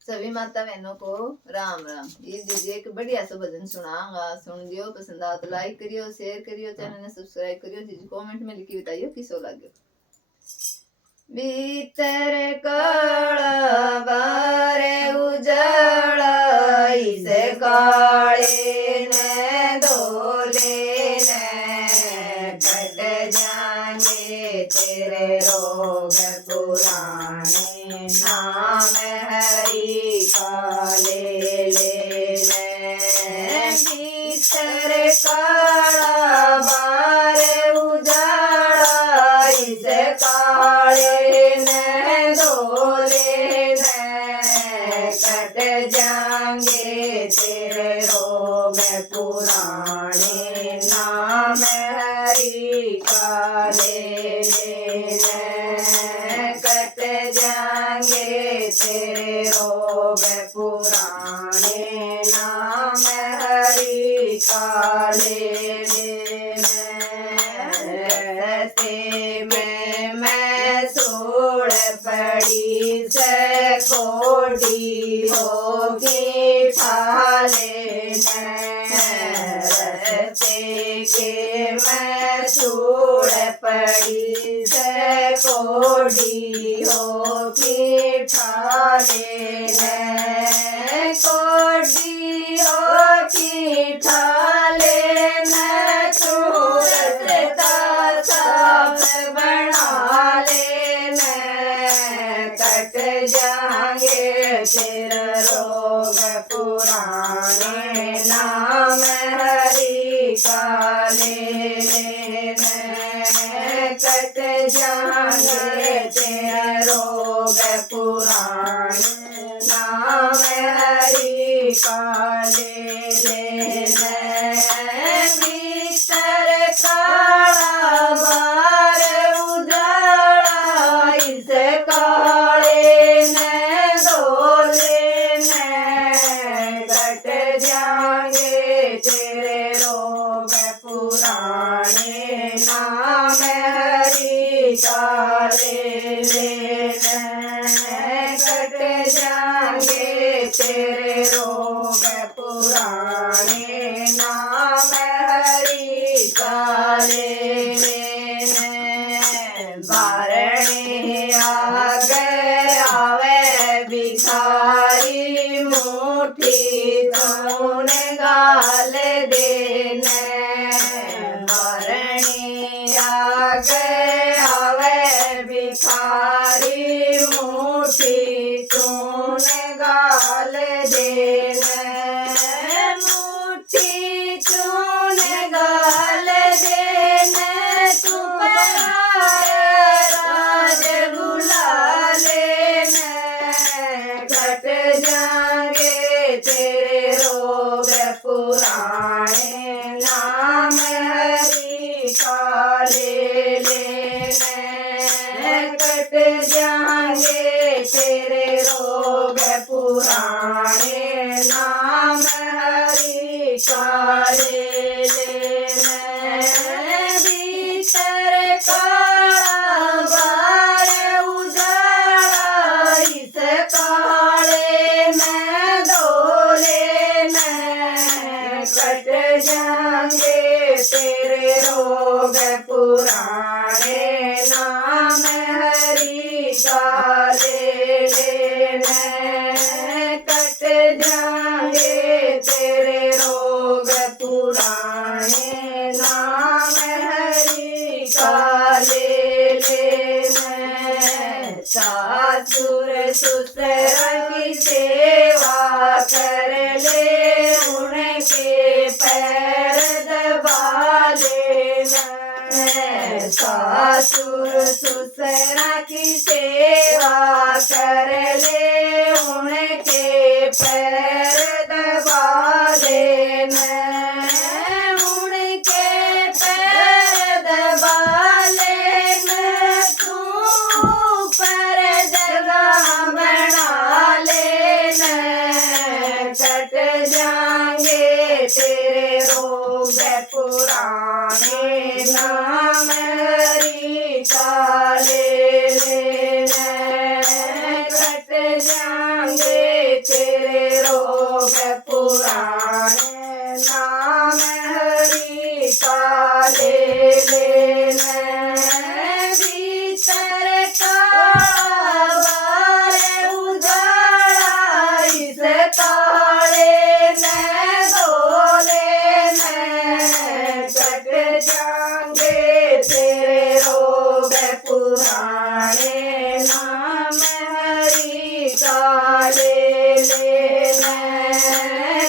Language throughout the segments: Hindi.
सभी माता बहनों को राम राम। ये दीजिए एक बढ़िया सा भजन सुनाऊंगा, सुन दियो। पसंद आओ तो लाइक करियो, शेयर करियो, चैनल ने सब्सक्राइब करियो। दीजिए कमेंट में लिख के बताइयो किसो लाग्यो। भीतर काला बारे उजाड़ा, इसे काले ने धोले ने कट जाएंगे तेरे रोग पुराने। नाम हरि का ले लेने। भीतर काला बारे उजाड़ा, इसे काले ने धोले ने कट जाएंगे तेरे रोग पुराने। नाम हरि का ले लेने। कट जाएंगे तेरे रोग पुराने। नाम हरि का ले लेने। रस्ते में मैं सोड़ पड़ी से कोडी होगी ठाले ने। रस्ते के मैं सोड़ पड़ी से कोडी होगी ठाले ने। कोडी होगी ठाले ने। चूरता साफ बना लेने। कट जाएंगे तेरा रोग पुराने। नाम हरि का ले लेने। कट जाएंगे तेरा रोग पुराने। नाम हरि का ले लेने। भीतर काला बार उजाड़ा, इसे काले ने धोले ने। कट जाएंगे तेरे रोग पुराने। नाम हरि का ले लेने। कट जाएंगे तेरे रोग पुराने। नाम हरि का ले लेने। बारणे आ गए आवे भिखारी, मुट्ठी तूने गाल देने। बारणे आ गए आवे भिखारी, मुट्ठी तूने गाल देने। मुट्ठी तूने गाल देने। तू राज बुला लेने। कट जाएंगे तेरे रोग पुराने। नाम हरि का ले लेने। कट जाएंगे तेरे रोग पुराने। नाम हरि का ले लेने। भीतर काला बार उजाड़ा, इसे काले में धोले ने। कट जाएंगे तेरे रोग पुराने। नाम हरि का ले लेने। कट जाएंगे तेरे रोग पुराने। नाम हरि का ले लेने। सासुर ससुर की सेवा कर ले, उनके पैर दबा लेना। सासुर ससुर की सेवा कर ले, उनके पैर दबा लेना। उनके पैर दबा लेना। तू पर जगह बना लेना। कट जाएंगे तेरे रोग पुराने। नाम हरि का ले लेना। कट जाएंगे ले लेना,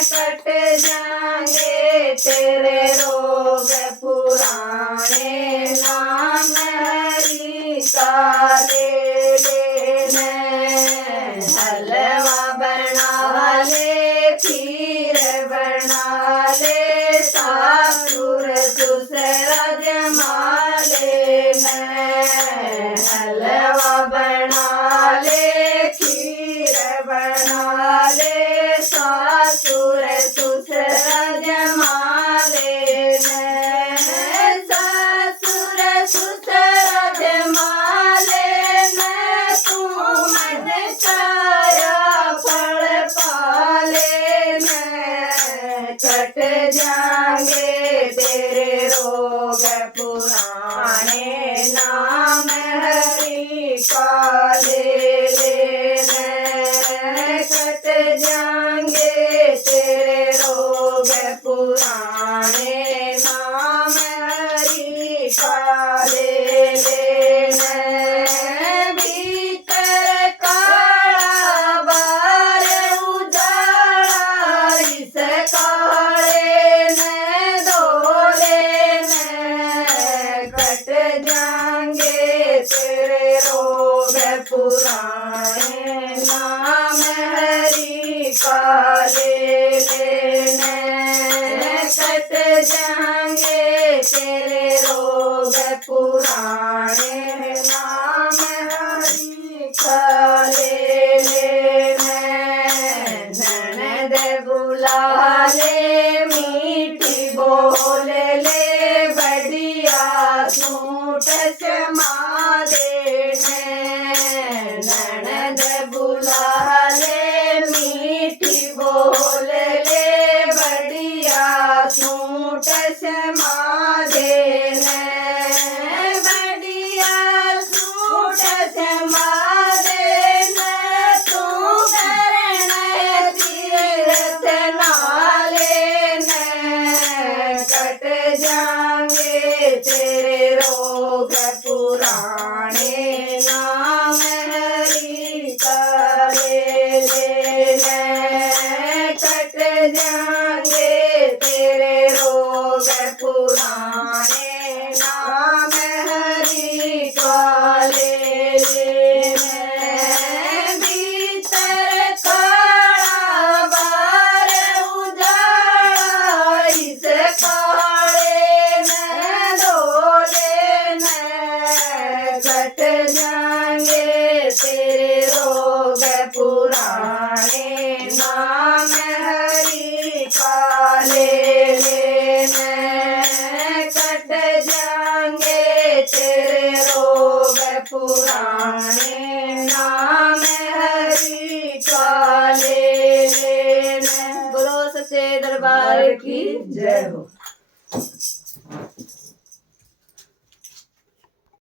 कट जाएंगे तेरे रोग पुराने, नाम हरि का ले लेना। हलवा बना ले, खीर बना ले, सासुर ससुरा जमा लेना। हलवा बना ले, खीर बना ले, सासुर ससुरा जमा लेना। सासुर ससुरा जमा लेना, तू मन चाया फल पा लेना। कट जाएंगे तेरे रोग पुराने, नाम हरि का ले लेना। कट जाएंगे तेरे रोग पुराने, नाम हरि का ले लेना। भीतर काला बार उजाला, इस काले ने धोले ने। कट जाएंगे तेरे रोग पुराने, नाम हरि का ले लेना। कट जाएंगे तेरे रोग पुराने, नाम हरि का ले लेना। ननद बुला ले, मीठी बोल ले, बढ़िया सूट समा देने। ननद बुला ले, मीठी बोल ले, बढ़िया सूट समा देने। बढ़िया सूट समा देने, तू करने तीरथ ना लेने। कट जाएंगे तेरे रोग पुराने, नाम हरि का ले लेना। कट जाएंगे तेरे रोग पुराने, नाम हरि का ले लेना। भीतर काला बार उजाला, इस काले ने धोले ने। कट जाएंगे तेरे रोग पुराने, नाम हरि का ले लेना। कट जाएंगे तेरे रोग पुराने, नाम हरि का ले लेना। बोलो सच्चे दरबार की जय हो।